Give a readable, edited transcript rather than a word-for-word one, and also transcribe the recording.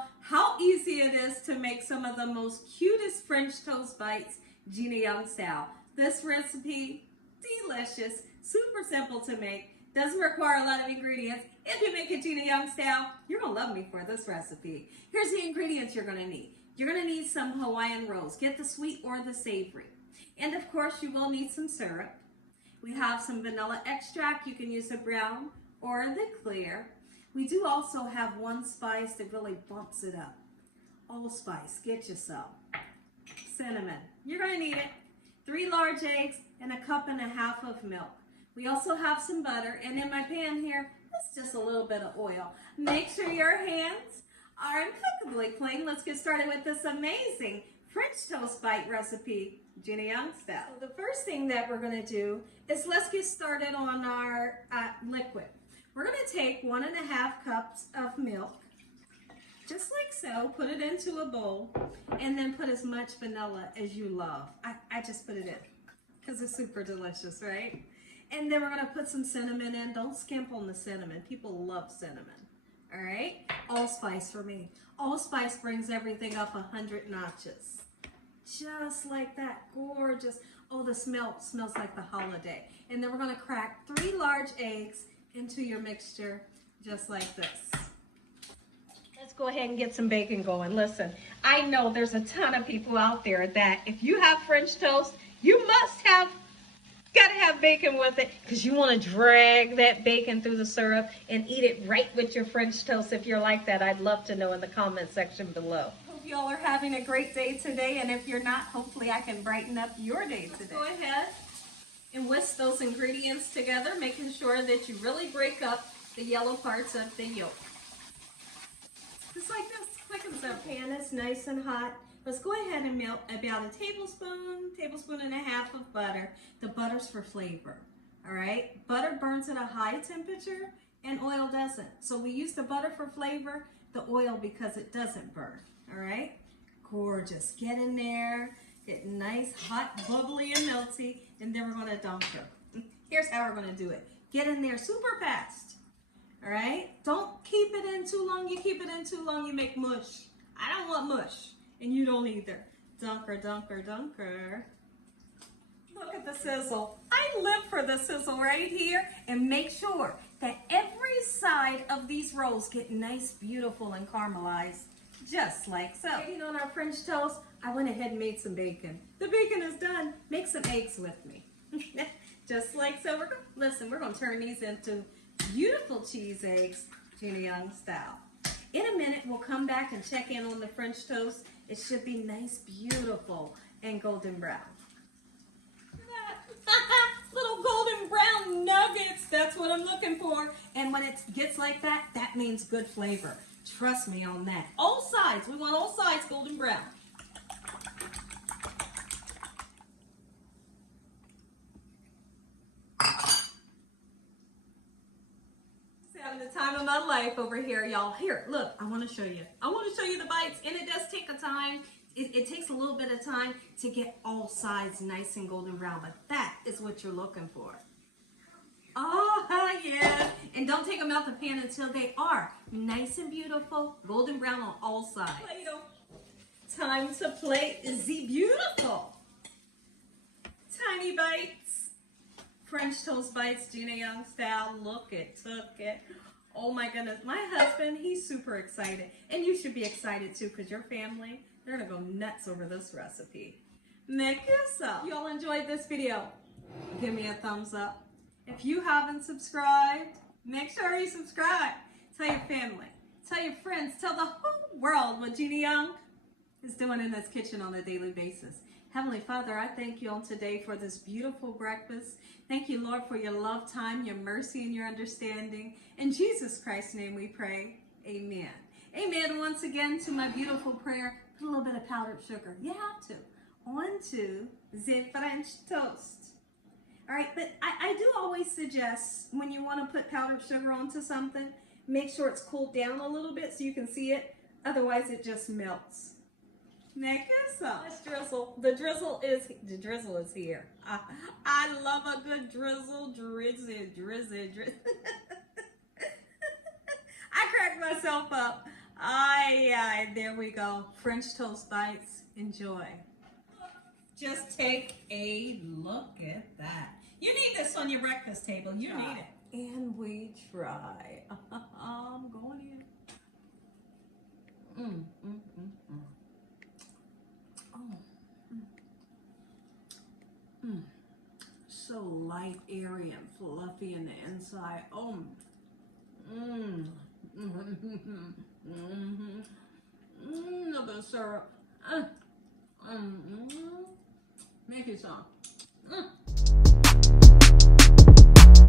y'all how easy it is to make some of the most cutest French toast bites Gina Young style. This recipe, delicious, super simple to make, doesn't require a lot of ingredients. If you make it Gina Young style, you're gonna love me for this recipe. Here's the ingredients you're gonna need. You're gonna need some Hawaiian rolls. Get the sweet or the savory. And of course, you will need some syrup. We have some vanilla extract. You can use the brown or the clear. We do also have one spice that really bumps it up. Allspice, get you some. Cinnamon, you're gonna need it. 3 large eggs and 1.5 cups of milk. We also have some butter, and in my pan here, that's just a little bit of oil. Make sure your hands are impeccably clean. Let's get started with this amazing French toast bite recipe, Gina Young style. So the first thing that we're gonna do is let's get started on our liquid. We're gonna take 1.5 cups of milk, just like so, put it into a bowl, and then put as much vanilla as you love. I just put it in, because it's super delicious, right? And then we're gonna put some cinnamon in. Don't skimp on the cinnamon. People love cinnamon, all right? Allspice for me. Allspice brings everything up 100 notches. Just like that, gorgeous. Oh, the smell smells like the holiday. And then we're gonna crack 3 large eggs into your mixture, just like this. Let's go ahead and get some bacon going. Listen, I know there's a ton of people out there that if you have French toast, you gotta have bacon with it, because you want to drag that bacon through the syrup and eat it right with your French toast. If you're like that, I'd love to know in the comment section below. Hope y'all are having a great day today, and if you're not, hopefully I can brighten up your day today. Let's go ahead and whisk those ingredients together, making sure that you really break up the yellow parts of the yolk. Just like this, quick and simple. The pan is nice and hot. Let's go ahead and melt about a tablespoon and a half of butter. The butter's for flavor, all right? Butter burns at a high temperature and oil doesn't. So we use the butter for flavor, the oil because it doesn't burn, all right? Gorgeous. Get in there, get nice, hot, bubbly, and melty, and then we're gonna dunk her. Here's how we're gonna do it. Get in there super fast, all right? Don't keep it in too long. You keep it in too long, you make mush. I don't want mush. And you don't either. Dunker, dunker, dunker. Look at the sizzle. I live for the sizzle right here. And make sure that every side of these rolls get nice, beautiful, and caramelized. Just like so. Baking on our French toast, I went ahead and made some bacon. The bacon is done. Make some eggs with me. Just like so. We're going to turn these into beautiful cheese eggs, Gina Young style. In a minute, we'll come back and check in on the French toast. It should be nice, beautiful, and golden brown. Look at that. Little golden brown nuggets. That's what I'm looking for. And when it gets like that, that means good flavor. Trust me on that. All sides. We want all sides golden brown. Having the time of my life over here, y'all. Here, look, I want to show you. I want to show you the bites, and it does take a time. It takes a little bit of time to get all sides nice and golden brown, but that is what you're looking for. Oh, yeah. And don't take them out the pan until they are nice and beautiful, golden brown on all sides. Time to plate the beautiful tiny bites. French toast bites, Gina Young style. Look it, took it. Oh my goodness. My husband, he's super excited. And you should be excited too, because your family, they're going to go nuts over this recipe. Make yourself. If y'all enjoyed this video, give me a thumbs up. If you haven't subscribed, make sure you subscribe. Tell your family, tell your friends, tell the whole world what Gina Young is doing in this kitchen on a daily basis. Heavenly Father, I thank you on today for this beautiful breakfast. Thank you, Lord, for your love time, your mercy, and your understanding. In Jesus Christ's name we pray. Amen. Amen. Once again, to my beautiful prayer, put a little bit of powdered sugar. You have to. Onto the French toast. All right, but I do always suggest when you want to put powdered sugar onto something, make sure it's cooled down a little bit so you can see it. Otherwise, it just melts. Make yourself. Let's drizzle. The drizzle is here. I love a good drizzle. I cracked myself up. right, there we go. French toast bites. Enjoy. Just take a look at that. You need this on your breakfast table. You need it. And we try. I'm going in. So light, airy, and fluffy in the inside. Look at the syrup. Make it some.